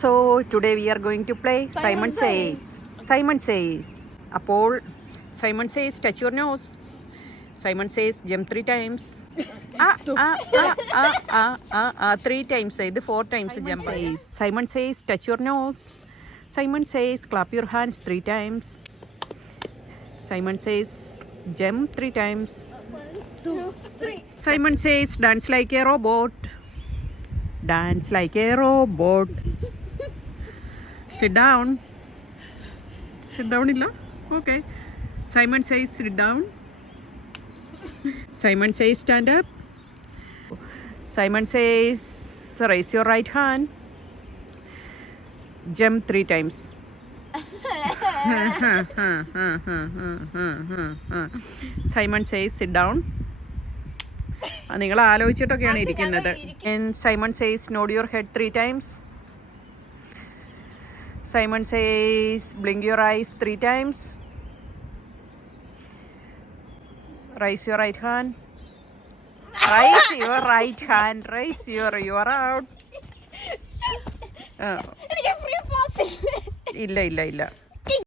So today we are going to play Simon Says. Simon Says. അപ്പോൾ Simon Says touch your nose. Simon Says jump 3 times. 3 times. ഇത് 4 times jump. Simon Says touch your nose. Simon Says clap your hands 3 times. Simon Says jump 3 times. 1, 2, 3. Simon Says dance like a robot. Dance like a robot. Sit down. Sit down illa? Okay. Simon Says sit down. Simon Says stand up. Simon Says raise your right hand. Jump 3 times. Simon Says sit down. നിങ്ങൾ ആലോചിച്ചിട്ടൊക്കെയാണ് ഇരിക്കുന്നത്. Simon Says nod your head 3 times. Simon Says blink your eyes 3 times. Raise your right hand. Raise your right hand. Raise your you are out. എനിക്ക് free pass ഇല്ല. ഇല്ല